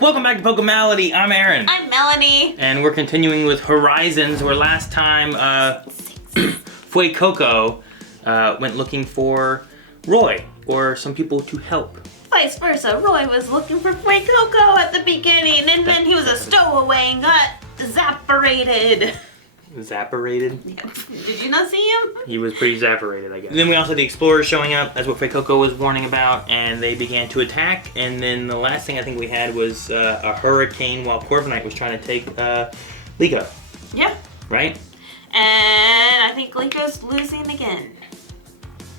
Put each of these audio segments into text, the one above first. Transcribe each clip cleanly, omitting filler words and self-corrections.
Welcome back to Pokemality. I'm Aaron. I'm Melanie. And we're continuing with Horizons, where last time Fuecoco went looking for Roy, or some people to help. Vice versa, Roy was looking for Fuecoco at the beginning, and then he was a stowaway and got zapparated. Zapparated? Did you not see him? He was pretty zapparated, I guess. And then we also had the explorers showing up. That's what Fuecoco was warning about, and they began to attack. And then the last thing I think we had was a hurricane while Corviknight was trying to take Liko. Yeah. Right? And I think Liko's losing again.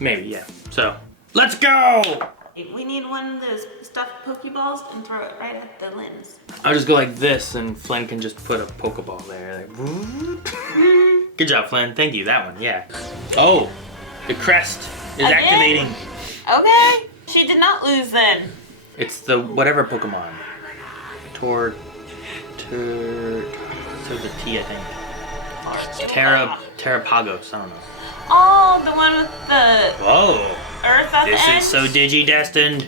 Maybe, yeah. So, let's go! We need one of those stuffed Pokeballs and throw it right at the lens. I'll just go like this, and Flynn can just put a Pokeball there. Like, good job, Flynn. Thank you. That one, yeah. Oh, the crest is activating. Okay. She did not lose then. It's the whatever Pokemon. So the T, I think. Terrapagos. I don't know. Oh, the one with the Whoa. earth at the This end? is so digi-destined.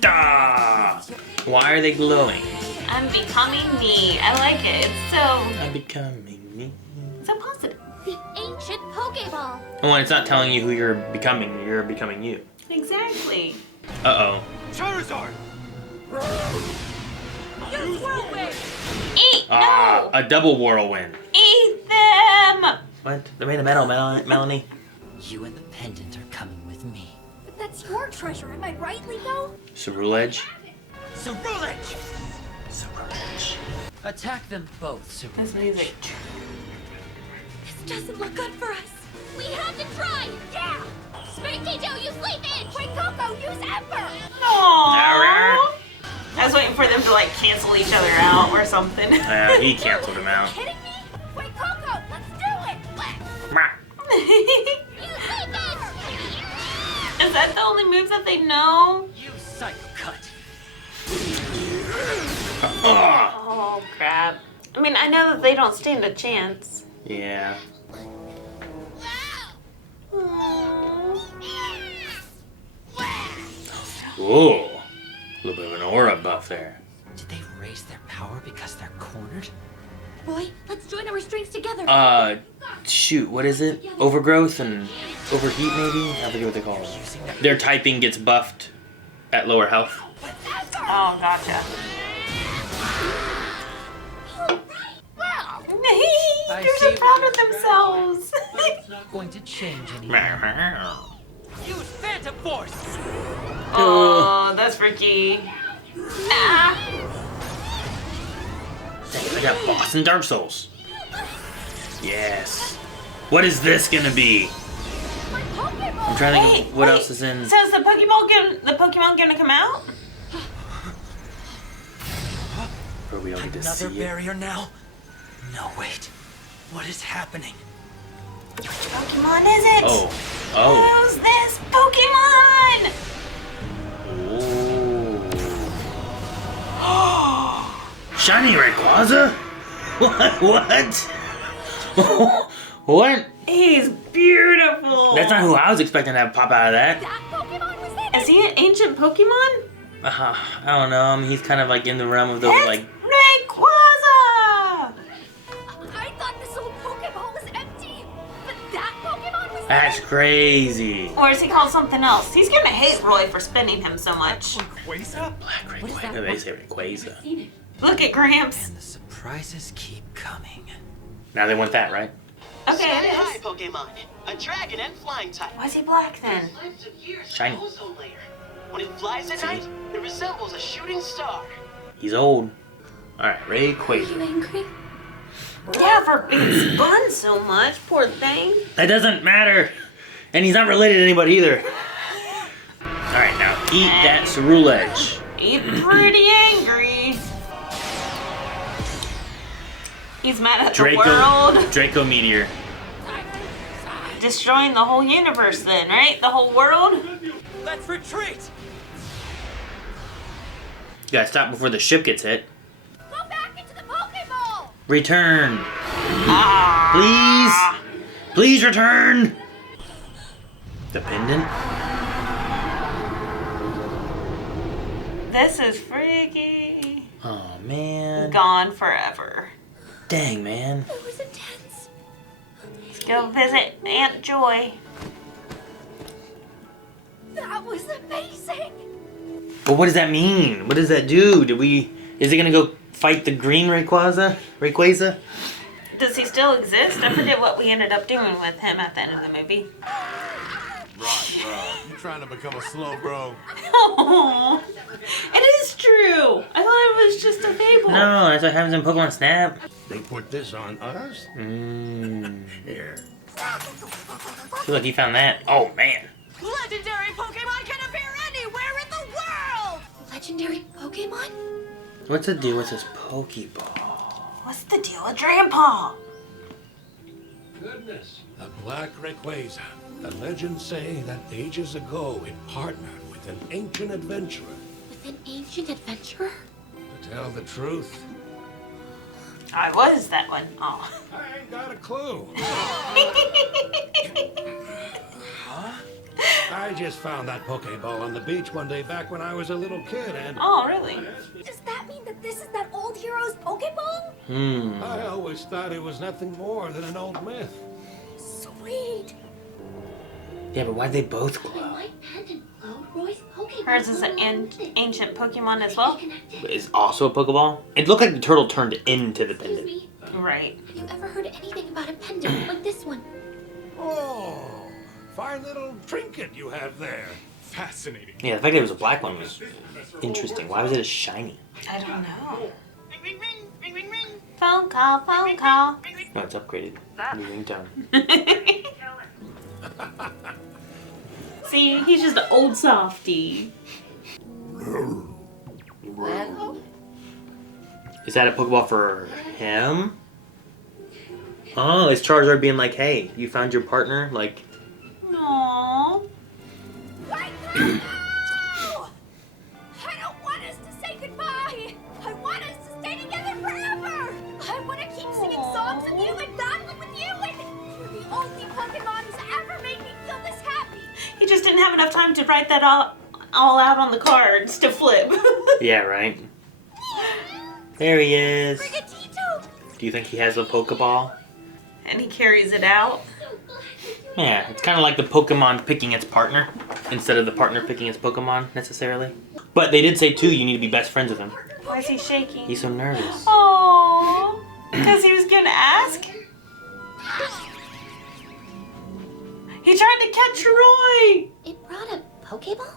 Da! Why are they glowing? I'm becoming me. I like it. It's I'm becoming me. so positive. The Ancient Poké Ball. Oh, and it's not telling you who you're becoming you. Exactly. Uh-oh. Charizard! Use Whirlwind. Eat! Ah, No! a double whirlwind. Eat them! What? They're made of metal, Melanie. You and the pendant are coming with me. But that's your treasure, am I right, Liko? Ceruledge. Ceruledge! Ceruledge. Attack them both, Ceruledge. This music. This doesn't look good for us. We have to try! Yeah! Spring Detail, use Leaf-Edge! Fuecoco, use Ember! Aww. I was waiting for them to like cancel each other out or something. He canceled him out. Are you kidding me? Fuecoco, let's do it! Use Leaf-Edge! Is that the only moves that they know? You Psycho Cut. Oh crap. I mean, I know that they don't stand a chance. Yeah. Whoa. A little bit of an aura buff there. Did they raise their power because they're cornered? Roy, let's join our strengths together. Shoot, what is it? Overgrowth and overheat, maybe? I forget what they call it. Their typing gets buffed at lower health. Oh, gotcha. They're so proud of themselves. It's not going to change anything. Use Phantom Force! Oh, that's freaky. Ah. I got Boss and Dark Souls. Yes. What is this gonna be? I'm trying to think of what else is in. So is the Pokemon gonna come out? Or we don't get to Another see barrier now? No, wait. What is happening? Pokemon is it? Oh. Who's this Pokemon? Oh. Shiny Rayquaza? What? What? He's beautiful. That's not who I was expecting to have pop out of that. That Pokemon was in Is he an ancient Pokemon? I don't know. I mean, he's kind of like in the realm of those It's like. Rayquaza! I thought this old Pokeball was empty, but that Pokemon was That's crazy. Or is he called something else? He's gonna hate Roy for spending him so much. Quasar? Black Rayquaza. They say Rayquaza. Look at Gramps. And the surprises keep coming. Now they want that, right? Okay, it Hi, is. Pokemon. A dragon and flying type. Why is he black then? Lives of years Shiny. ozone layer. When it flies at night, it resembles a shooting star. He's old. All right, Are you Rayquaza. angry? Yeah, for being spun so much, poor thing. That doesn't matter, and he's not related to anybody either. All right, now eat that Ceruledge. He's pretty angry. He's mad at the world. Draco Meteor. Destroying the whole universe then, right? The whole world? Let's retreat! You gotta stop before the ship gets hit. Go back into the Pokeball! Return. Ah. Please return. The pendant? This is freaky. Oh, man. Gone forever. Dang, man. It was intense. Let's go visit Aunt Joy. That was amazing. But what does that mean? What does that do? Is it gonna go fight the green Rayquaza? Does he still exist? I forget what we ended up doing with him at the end of the movie. Right. You trying to become a slow bro? Oh, it is true. I thought it was just a fable. No, that's what happens in Pokemon Snap. They put this on us? Here. I feel like he found that. Oh, man. Legendary Pokemon can appear anywhere in the world. Legendary Pokemon? What's the deal with this Pokeball? What's the deal with Dragon Ball? Goodness. The Black Rayquaza. The legends say that ages ago it partnered with an ancient adventurer. With an ancient adventurer? To tell the truth, I was that one. Oh. I ain't got a clue. I just found that Poké Ball on the beach one day back when I was a little kid, and Oh, really? Does that mean that this is that old hero's Pokeball? I always thought it was nothing more than an old myth. Sweet. Yeah, but why'd they both My glow? white pendant glowed Roy's Pokeball. Hers is an ancient Pokemon as well? Is also a Pokeball? It looked like the turtle turned into the Excuse pendant. me. Right. Have you ever heard anything about a pendant like this one? Oh, fine little trinket you have there. Fascinating. Yeah, the fact that it was a black one was interesting. Why was it a shiny? I don't know. Phone call, phone call. No, it's upgraded. New ringtone. See, he's just an old softie. Is that a Pokeball for him? Oh, is Charizard being like, hey, you found your partner? Like, Aww. Right now! I don't want us to say goodbye. I want us to stay together forever. I want to keep singing songs with you and battling with you, and you're the only Pokemon who's ever made me feel this happy. He just didn't have enough time to write that all out on the cards to flip. yeah, right? There he is. Brigatito! Do you think he has a Pokeball? And he carries it out. So glad that you're Yeah, it's kind of like the Pokemon picking its partner instead of the partner picking its Pokemon, necessarily. But they did say, too, you need to be best friends with him. Why is he shaking? He's so nervous. Aww. Because he was gonna ask? He tried to catch Roy! It brought a Pokeball?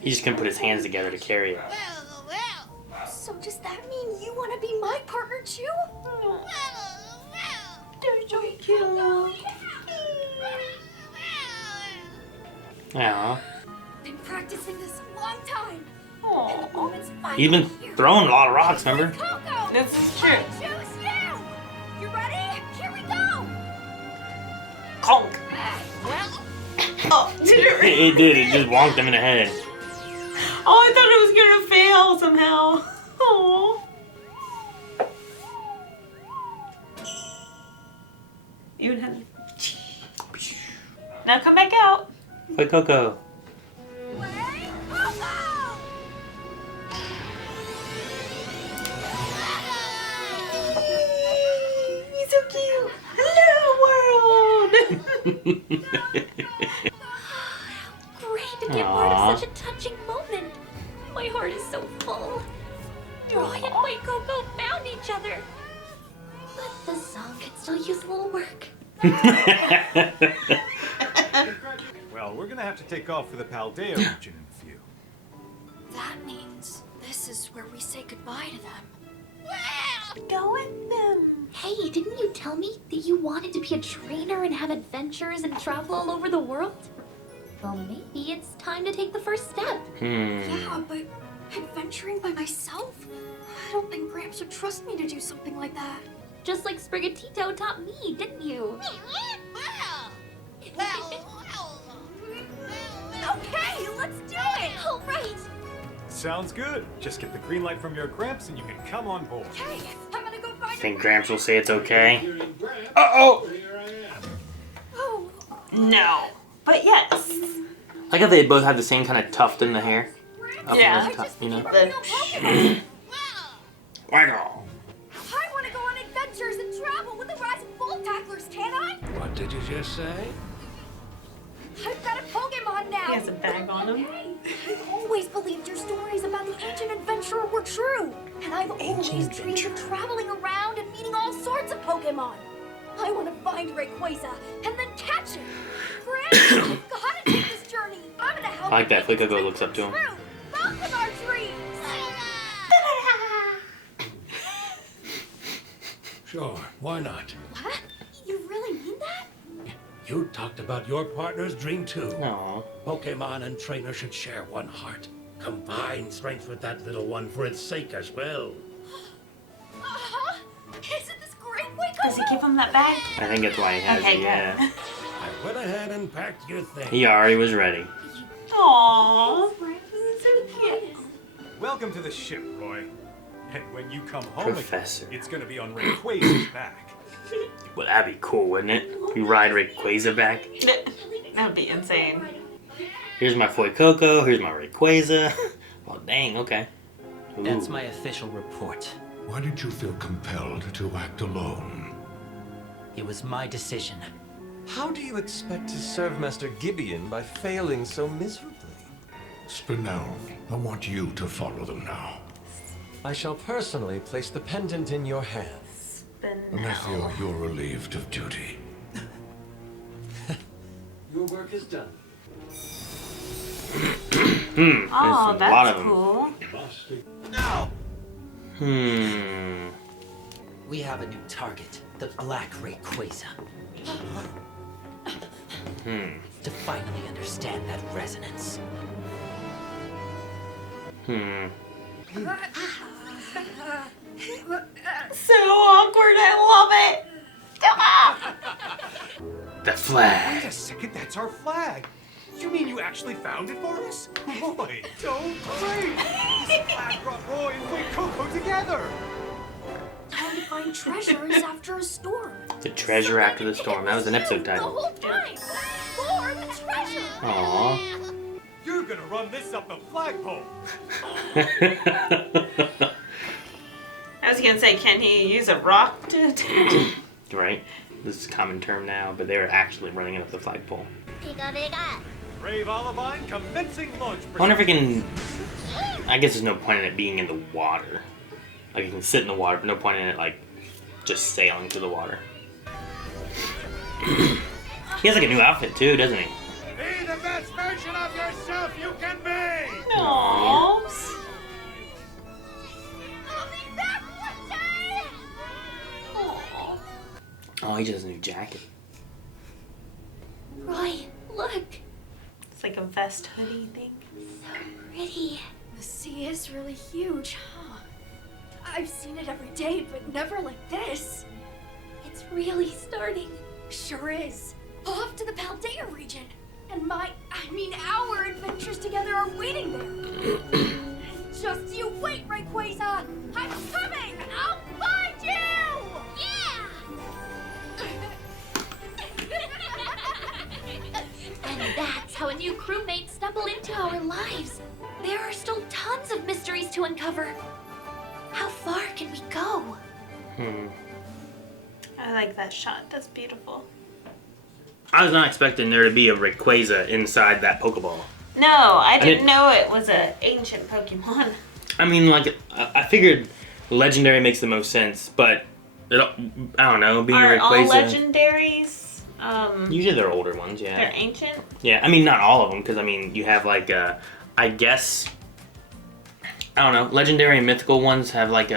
He just couldn't put his hands together to carry it. So does that mean you want to be my partner too? They're so cute. Aw. Been practicing this a long time. And the Aww. moment's finally He's been here. throwing a lot of rocks, remember? Coco! This is true. I choose you! You ready? Here we go! Conk. Oh, did it really? It did, it just wonked him in the head. Oh, I thought it was gonna fail somehow. Aww. Even had. Now come back out. Play Coco. Play Coco! He's so cute. Hello, world. Great to be a part of such a touching moment. My heart is so full. Roy and White Coco found each other. But the song could still use a little work. Well, we're gonna have to take off for the Paldea region in a few. That means this is where we say goodbye to them. Go with them. Hey, didn't you tell me that you wanted to be a trainer and have adventures and travel all over the world? Well, maybe it's time to take the first step. Yeah, but adventuring by myself? I don't think Gramps would trust me to do something like that. Just like Sprigatito taught me, didn't you? Okay, let's do it! All right! Sounds good. Just get the green light from your Gramps and you can come on board. Hey, I'm gonna go find Think Gramps will say it's okay? Uh-oh! Oh, No. But yes. I like how they both have the same kind of tuft in the hair. Up Yeah. in the top, you know. The Waggle. I want to go on adventures and travel with the rising bull tacklers, can I? What did you just say? I've got a Pokemon now. He has a bag on him. Hey, I've always believed your stories about the ancient adventurer were true. And I've always dreamed of traveling around and meeting all sorts of Pokemon. I want to find Rayquaza and then catch him. Grant, I've got to take this journey. I'm going to help I like you that make Flick this Go looks dream up to him. true. Both of our dreams. Sure, why not? What? You really mean that? You talked about your partner's dream too. Aw. Pokemon and trainer should share one heart. Combine strength with that little one for its sake as well. Uh-huh. Isn't this great? Wake Does he give him that bag? I think that's why he has Okay, it, good. yeah. I went ahead and packed your thing. He already was ready. Aww. So cute. Welcome to the ship, Roy. And when you come home Professor. again, it's gonna be on Rayquaza's back. Well, that'd be cool, wouldn't it? You ride Rayquaza back. That would be insane. Here's my Fuecoco, here's my Rayquaza. Oh, dang, okay. Ooh. That's my official report. Why did you feel compelled to act alone? It was my decision. How do you expect to serve Master Gibeon by failing so miserably? Spinel, I want you to follow them now. I shall personally place the pendant in your hands. Nephew, you're relieved of duty. Your work is done. There's Oh, a lot that's of them. cool. We have a new target, the Black Rayquaza. To finally understand that resonance. So awkward. I love it. Ah! The flag. Wait a second, that's our flag. You mean you actually found it for us? Roy, don't break! This flag brought Roy and Fuecoco together! Time to find treasures after a storm. The treasure after the storm. That was an episode The title. whole time. For the treasure. Aww. You're gonna run this up the flagpole! I was gonna say, can he use a rock to? Right? This is a common term now, but they're actually running it up the flagpole. Brave Olivine commencing launch. I wonder if it can... I guess there's no point in it being in the water. Like, it can sit in the water, but no point in it, like, just sailing through the water. He has, like, a new outfit, too, doesn't he? Be the best version of yourself you can be! Aww. I'll be back one day. Aww. Oh, he just has a new jacket. Roy, look. It's like a vest hoodie thing. Pretty. The sea is really huge, huh? I've seen it every day, but never like this. It's really starting. Sure is. Off to the Paldea region. And our adventures together are waiting there. Just you wait, Rayquaza. I'm coming. I'll find you. Yeah. And that's how a new crewmate stumbled into our lives. There are still tons of mysteries to uncover. How far can we go? I like that shot. That's beautiful. I was not expecting there to be a Rayquaza inside that Pokeball. No, I didn't didn't- know it was an ancient Pokemon. I mean, like, I figured Legendary makes the most sense, but I don't know, being Are a all Rayquaza... legendaries? Usually they're older ones, yeah. They're ancient. Yeah, I mean, not all of them, because, I mean, you have, like, I guess... I don't know, Legendary and Mythical ones have, like,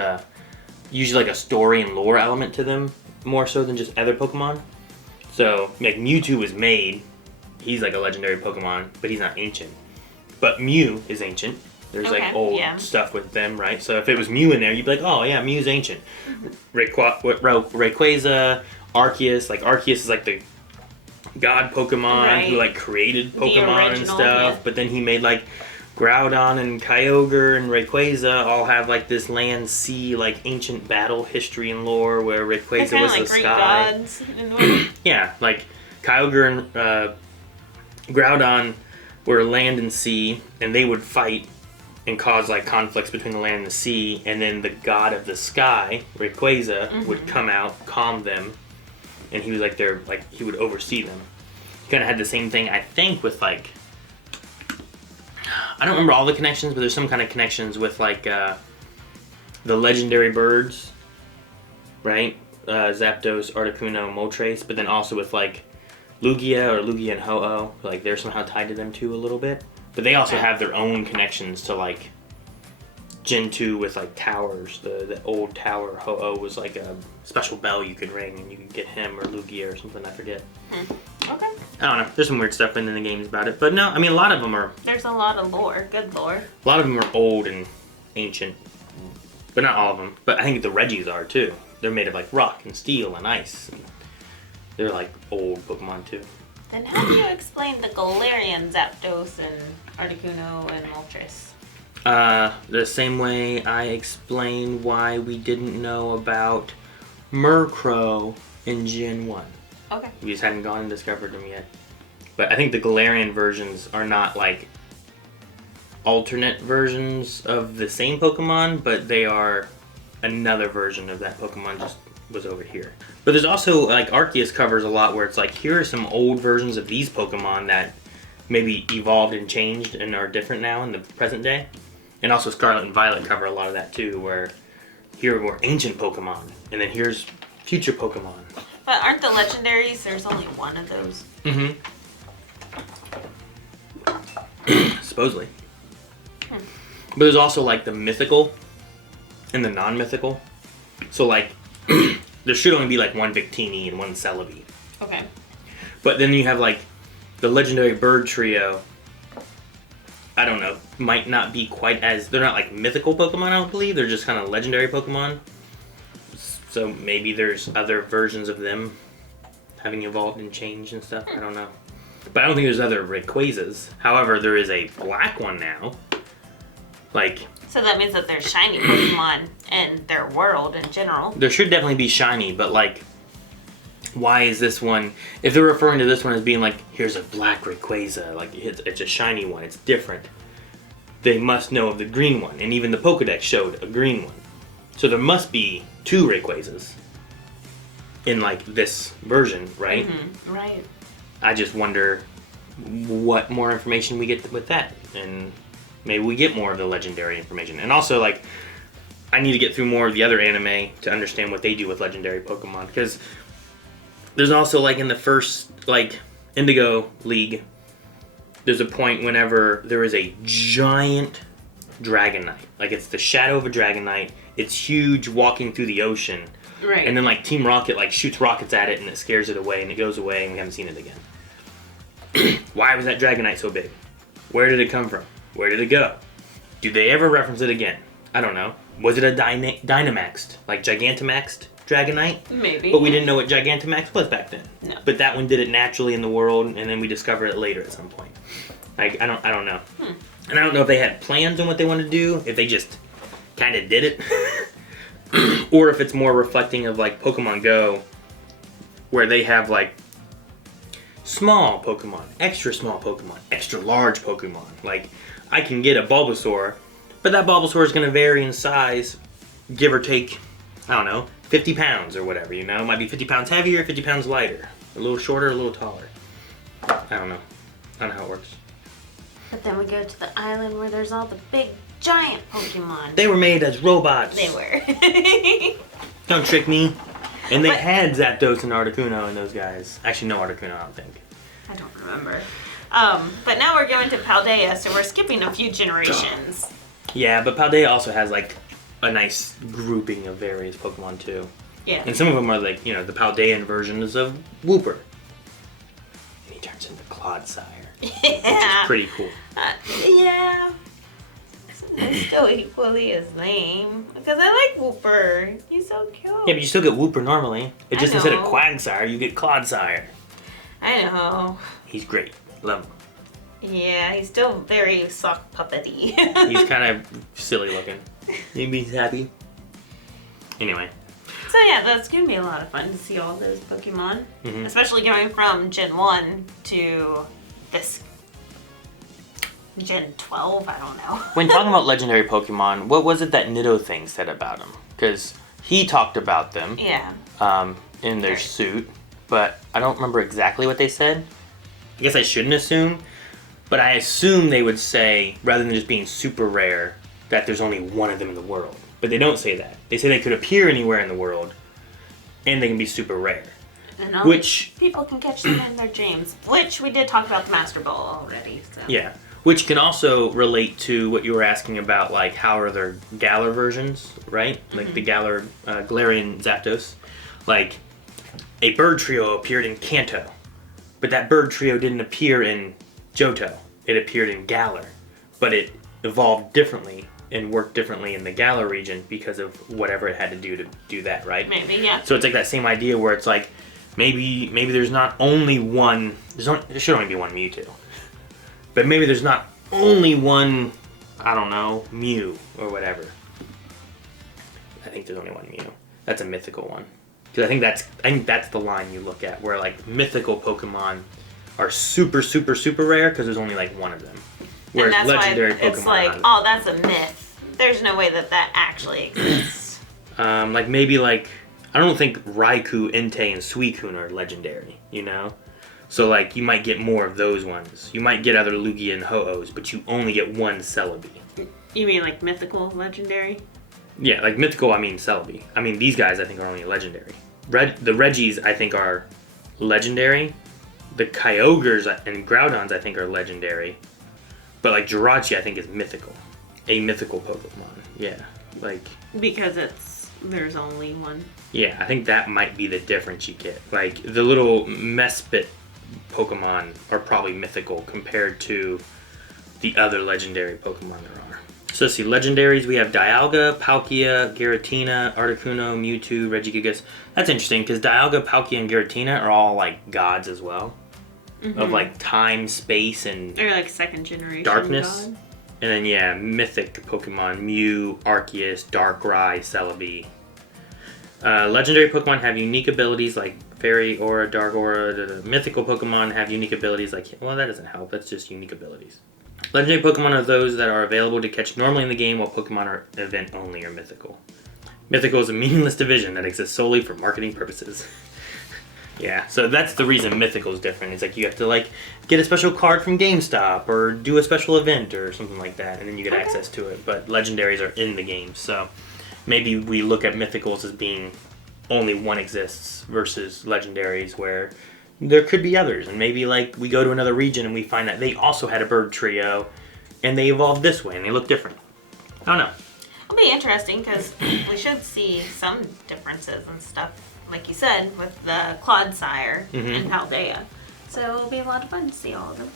usually, like, a story and lore element to them, more so than just other Pokemon. So, like, Mewtwo was made, he's, like, a Legendary Pokemon, but he's not ancient. But Mew is ancient. There's, Okay, like, old yeah. stuff with them, right? So if it was Mew in there, you'd be like, oh, yeah, Mew's ancient. Rayquaza, Arceus, like, Arceus is, like, the god Pokemon Right. who, like, created The Pokemon and original, stuff. yeah. But then he made, like, Groudon and Kyogre and Rayquaza all have, like, this land, sea, like, ancient battle history and lore where They're Rayquaza kind of was like the Greek sky. gods. In a way. Yeah, like, Kyogre and Groudon were land and sea, and they would fight and cause like conflicts between the land and the sea, and then the god of the sky, Rayquaza, would come out, calm them, and he was like he would oversee them. He kind of had the same thing, I think, with like, I don't remember all the connections, but there's some kind of connections with like the legendary birds, right? Zapdos, Articuno, Moltres, but then also with like Lugia and Ho-Oh, like they're somehow tied to them too a little bit. But they also have their own connections to like Gen 2 with like towers. The old tower Ho-Oh was like a special bell you could ring and you could get him or Lugia or something, I forget. Okay. I don't know. There's some weird stuff in the games about it. But no, I mean a lot of them are... There's a lot of lore. Good lore. A lot of them are old and ancient. But not all of them. But I think the Reggies are too. They're made of like rock and steel and ice. And they're like old Pokemon too. Then how do you explain the Galarian, Zapdos, and Articuno, and Moltres? The same way I explain why we didn't know about Murkrow in Gen 1. Okay. We just hadn't gone and discovered them yet. But I think the Galarian versions are not like alternate versions of the same Pokemon, but they are another version of that Pokemon, just was over here. But there's also, like, Arceus covers a lot where it's like, here are some old versions of these Pokemon that maybe evolved and changed and are different now in the present day. And also Scarlet and Violet cover a lot of that too, where here were ancient Pokemon, and then here's future Pokemon. But aren't the legendaries, there's only one of those? Supposedly. But there's also like the mythical and the non-mythical. So like, there should only be like one Victini and one Celebi. Okay. But then you have like the legendary bird trio. I don't know, might not be quite as, they're not like mythical Pokemon, I don't believe. They're just kind of legendary Pokemon. So maybe there's other versions of them having evolved and changed and stuff. I don't know. But I don't think there's other Rayquazas. However, there is a black one now. Like, So that means that there's shiny Pokemon in their world in general. there should definitely be shiny, but like, why is this one, if they're referring to this one as being like, here's a black Rayquaza, like it's a shiny one, it's different, they must know of the green one, and even the Pokedex showed a green one. So there must be two Rayquazas in like this version, right? Right. I just wonder what more information we get with that, and maybe we get more of the legendary information. And also, like, I need to get through more of the other anime to understand what they do with legendary Pokemon, because there's also, like, in the first, like, Indigo League, there's a point whenever there is a giant Dragonite. Like, it's the shadow of a Dragonite. It's huge, walking through the ocean. Right. And then, like, Team Rocket, like, shoots rockets at it, and it scares it away, and it goes away, and we haven't seen it again. Why was that Dragonite so big? Where did it come from? Where did it go? Do they ever reference it again? I don't know. Was it a Dynamaxed? Like, Gigantamaxed Dragonite? Maybe. But we didn't know what Gigantamax was back then. No. But that one did it naturally in the world, and then we discovered it later at some point. Like, I don't know. And I don't know if they had plans on what they wanted to do, if they just kind of did it. Or if it's more reflecting of, like, Pokemon Go, where they have, like, small Pokemon, extra small Pokemon, extra large Pokemon. Like, I can get a Bulbasaur, but that Bulbasaur is going to vary in size, give or take, I don't know, 50 pounds or whatever, you know? It might be 50 pounds heavier, 50 pounds lighter. A little shorter, a little taller. I don't know. I don't know how it works. But then we go to the island where there's all the big, giant Pokemon. They were made as robots. They were. Don't trick me. And they had Zapdos and Articuno and those guys. Actually, no Articuno, I don't think. I don't remember. But now we're going to Paldea, so we're skipping a few generations. Yeah, but Paldea also has, like, a nice grouping of various Pokemon, too. Yeah. And some of them are, like, you know, the Paldean versions of Wooper. And he turns into Clodsire. Which is pretty cool. Yeah. It's still equally as lame. Because I like Wooper. He's so cute. Yeah, but you still get Wooper normally. It's just I instead of know. Quagsire, you get Clodsire. I know. He's great. Love him. Yeah, he's still very sock puppety. He's kind of silly looking. Maybe he's happy. Anyway. So yeah, that's going to be a lot of fun to see all those Pokemon. Especially going from Gen 1 to this. Gen 12, I don't know. When talking about legendary Pokemon, what was it that Nido thing said about them? Because he talked about them Yeah. in their suit, but I don't remember exactly what they said. I guess I shouldn't assume, but I assume they would say, rather than just being super rare, that there's only one of them in the world. But they don't say that. They say they could appear anywhere in the world, and they can be super rare. And only Which people can catch them in their gyms, which we did talk about the Master Ball already. So. Yeah, which can also relate to what you were asking about, like how are their Galar versions, right? Like the Galar, Galarian Zapdos. Like a bird trio appeared in Kanto, but that bird trio didn't appear in Johto. It appeared in Galar, but it evolved differently and worked differently in the Galar region because of whatever it had to do that, right? Maybe, yeah. So it's like that same idea where it's like maybe there's not only one. There should only be one Mewtwo, but maybe there's not only one. I don't know, Mew or whatever. I think there's only one Mew. That's a mythical one. Because I think that's the line you look at where like mythical Pokemon are super super super rare because there's only like one of them. Whereas and that's legendary why Pokemon it's like, oh, that's a myth. There's no way that actually exists. like maybe like I don't think Raikou, Entei, and Suicune are legendary, you know? So like you might get more of those ones. You might get other Lugia and Ho-Ohs, but you only get one Celebi. You mean like mythical, legendary? Yeah, like mythical, I mean Celebi. I mean these guys I think are only legendary. The Regis I think are legendary. The Kyogres and Groudons I think are legendary. But like Jirachi I think is mythical. A mythical Pokemon. Yeah. Like Because there's only one. yeah, I think that might be the difference you get. Like the little Mespit Pokemon are probably mythical compared to the other legendary Pokemon there are. So let's see, legendaries, we have Dialga, Palkia, Giratina, Articuno, Mewtwo, Regigigas. That's interesting because Dialga, Palkia, and Giratina are all like gods as well. Of like time, space, and Or like second generation darkness. god. And then yeah, mythic Pokemon, Mew, Arceus, Darkrai, Celebi. Legendary Pokemon have unique abilities like Fairy Aura, Dark Aura. The mythical Pokemon have unique abilities like, well, that doesn't help. That's just unique abilities. Legendary Pokemon are those that are available to catch normally in the game, while Pokemon are event only or mythical. Mythical is a meaningless division that exists solely for marketing purposes. Yeah, so that's the reason mythical is different. It's like you have to like get a special card from GameStop or do a special event or something like that, and then you get access to it. But legendaries are in the game, so maybe we look at mythicals as being only one exists versus legendaries where there could be others. And maybe like we go to another region and we find that they also had a bird trio and they evolved this way and they look different. I don't know. It'll be interesting because we should see some differences and stuff, like you said, with the Clodsire and Paldea. So it'll be a lot of fun to see all of them.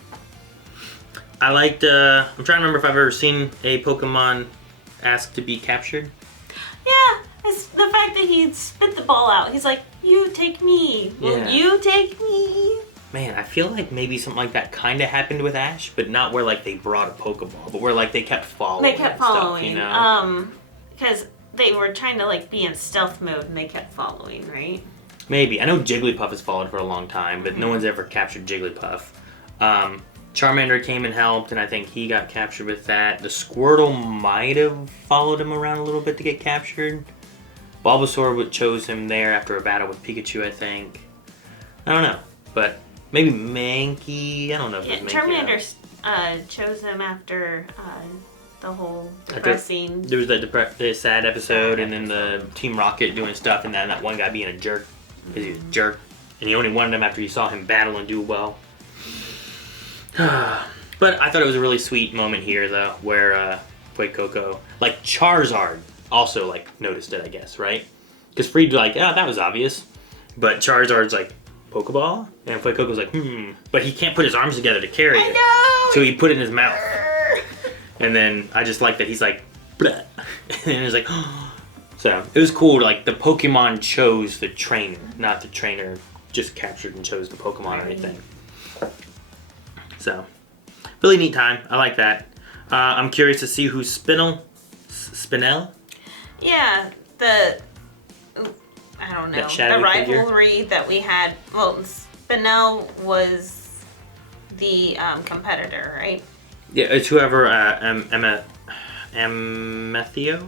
I liked, I'm trying to remember if I've ever seen a Pokemon ask to be captured. Yeah, it's the fact that he spit the ball out. He's like, you take me. Will Yeah. you take me? Man, I feel like maybe something like that kind of happened with Ash, but not where like they brought a Pokeball, but where like they kept following. They kept and stuff, following. you know? Because they were trying to like be in stealth mode and they kept following, right? Maybe. I know Jigglypuff has followed for a long time, but no one's ever captured Jigglypuff. Charmander came and helped, and I think he got captured with that. The Squirtle might have followed him around a little bit to get captured. Bulbasaur chose him there after a battle with Pikachu, I think. I don't know, but maybe Mankey. I don't know if it was Mankey. Charmander chose him after the whole depressing. There was the sad episode, and then the Team Rocket doing stuff, and then that one guy being a jerk because he was a jerk, and he only wanted him after he saw him battle and do well. But I thought it was a really sweet moment here, though, where Fuecoco, like Charizard, also like noticed it, I guess, right? Because Freed's like, oh, that was obvious, but Charizard's like, Pokeball, and Fuecoco's like, but he can't put his arms together to carry it, so he put it in his mouth. And then I just like that he's like, bleh. And it's like, oh. So it was cool. Like the Pokemon chose the trainer, not the trainer just captured and chose the Pokemon or anything. So really neat time. I like that. I'm curious to see who Spinel. Yeah, I don't know, the rivalry that we had. Well, Spinel was the competitor, right? Yeah, it's whoever Amethio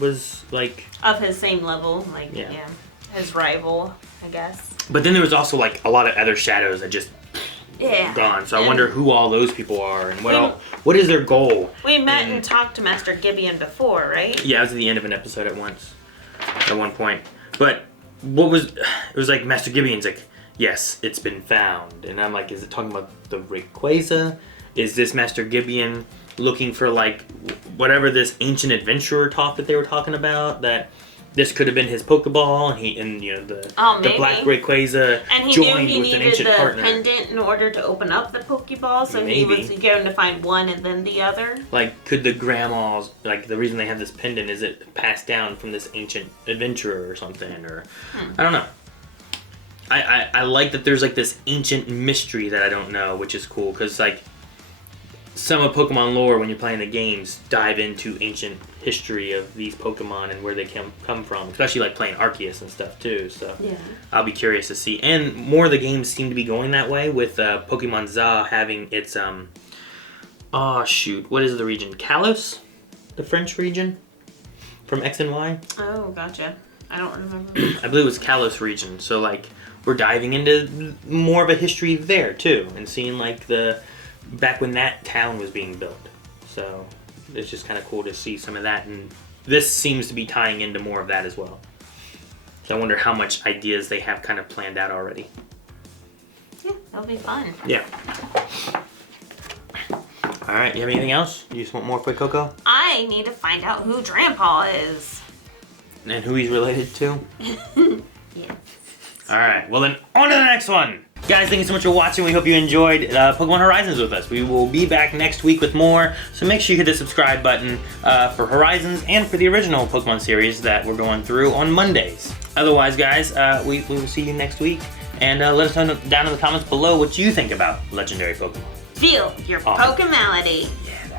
was like of his same level, like Yeah. his rival, I guess. But then there was also like a lot of other shadows that just gone. So I wonder who all those people are and what is their goal. We met and talked to Master Gibeon before, right? Yeah, it was at the end of an episode at one point. But it was like Master Gibeon's like, yes, it's been found. And I'm like, is it talking about the Rayquaza? Is this Master Gibeon looking for like whatever this ancient adventurer talk that they were talking about, that this could have been his Pokeball, and the black Rayquaza and he joined knew he with an needed ancient the partner. pendant in order to open up the Pokeball, so Maybe. he was going to find one and then the other. Like, could the grandmas, like, the reason they have this pendant, is it passed down from this ancient adventurer or something, or I don't know. I like that there's like this ancient mystery that I don't know, which is cool, because like some of Pokemon lore, when you're playing the games, dive into ancient history of these Pokemon and where they come from, especially like playing Arceus and stuff too. So I'll be curious to see. And more of the games seem to be going that way, with Pokemon ZA having its what is the region? Kalos, the French region from X and Y. Oh, gotcha. I don't remember. I believe it was Kalos region. So like we're diving into more of a history there too, and seeing like back when that town was being built. So it's just kind of cool to see some of that, and this seems to be tying into more of that as well. So I wonder how much ideas they have kind of planned out already. Yeah, that'll be fun. Yeah. Alright, you have anything else? You just want more for Coco? I need to find out who Drampaw is. And who he's related to? Yeah. Alright, well then, on to the next one! Guys, thank you so much for watching. We hope you enjoyed Pokemon Horizons with us. We will be back next week with more, so make sure you hit the subscribe button for Horizons and for the original Pokemon series that we're going through on Mondays. Otherwise, guys, we will see you next week, and let us know down in the comments below what you think about legendary Pokemon. Feel your Awesome. Pokemality. Yeah.